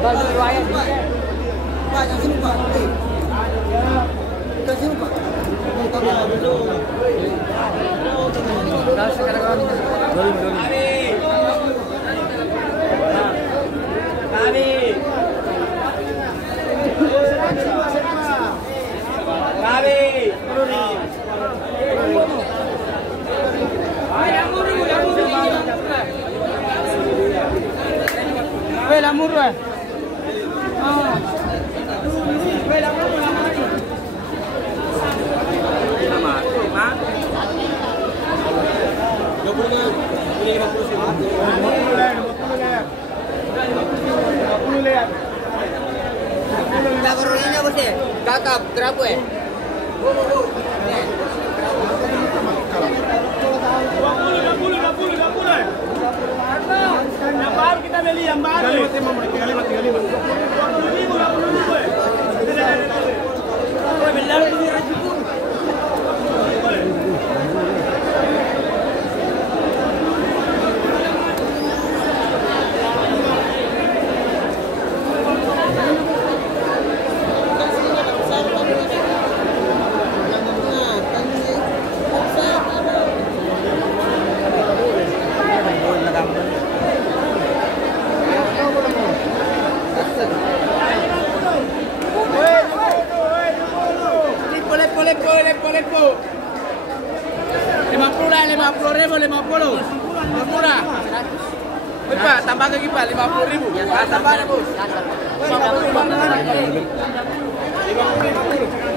Baju riwayat Pak, yang sini Pak. Ke sini Pak. Bela murah. Laporannya bos ya? Kakak, berapa ya? 20. Yang baru kita beli yang baru. 20. Lepo. 50 murah. Pak, tambah lagi Pak, 50.000. Tambah bos. 50.